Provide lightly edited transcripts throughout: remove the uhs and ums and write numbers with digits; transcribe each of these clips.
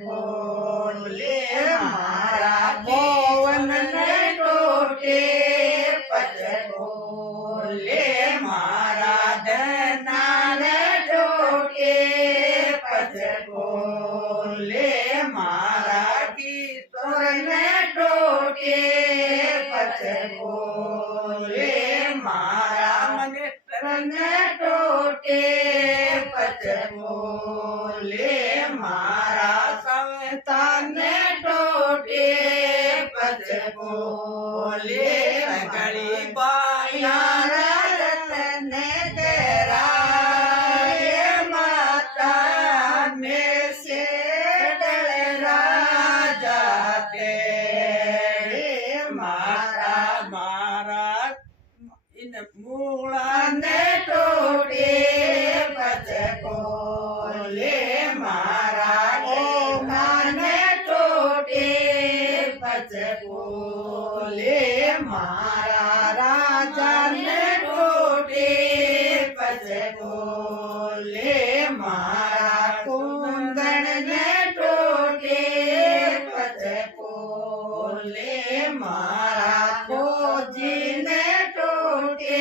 બોલે મારા મોવનને ટોટે પછી બોલે મારા ધનાને ટોટે પછી બોલે મારા કિશોરને ટોટે પછી બોલે મારા મગેશને ટોટે પછી બોલે મારા સંતાનને ટોટે પછી બોલે સગળી બાયા રતને કરાય માતા ને શેડળ રાજા તે મારા મારા ઇન મૂળાને ટોટે પછી બોલે મારા ઓમાને ટોટે પછી બોલે મારા રાજાને ટોટે પછી બોલે મારા કુંદણને ટોટે પછી બોલે મારા ફોજીને ટોટે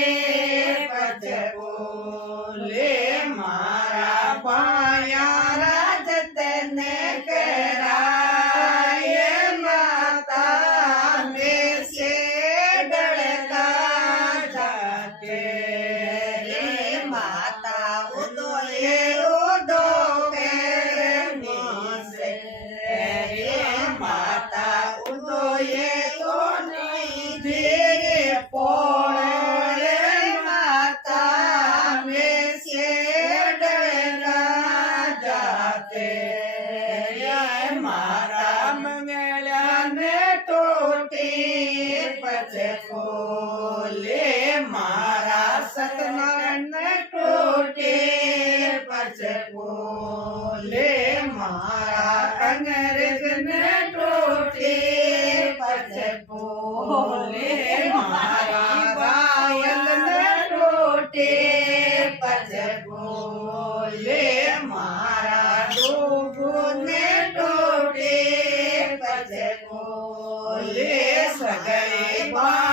પછી બોલે મારા પાયા રાજતને કરાય માતા ને શેડળ જાતે માતા ઉદોએ ઉદો કે મોસે માતા ઉદોએ કોની ધીરે પોળે માતા ને શેડળ જાતે મારા મંગળાને ટોટી પછી બોલે મારા સતનારાયણને ટોટી પછી બોલે મારા અંગ્રેજને ટોટી પછી બોલે મારા બાયલને ટોટી પછી બોલે મારા ડોગોને ટોટે પછી બોલે સગળી બા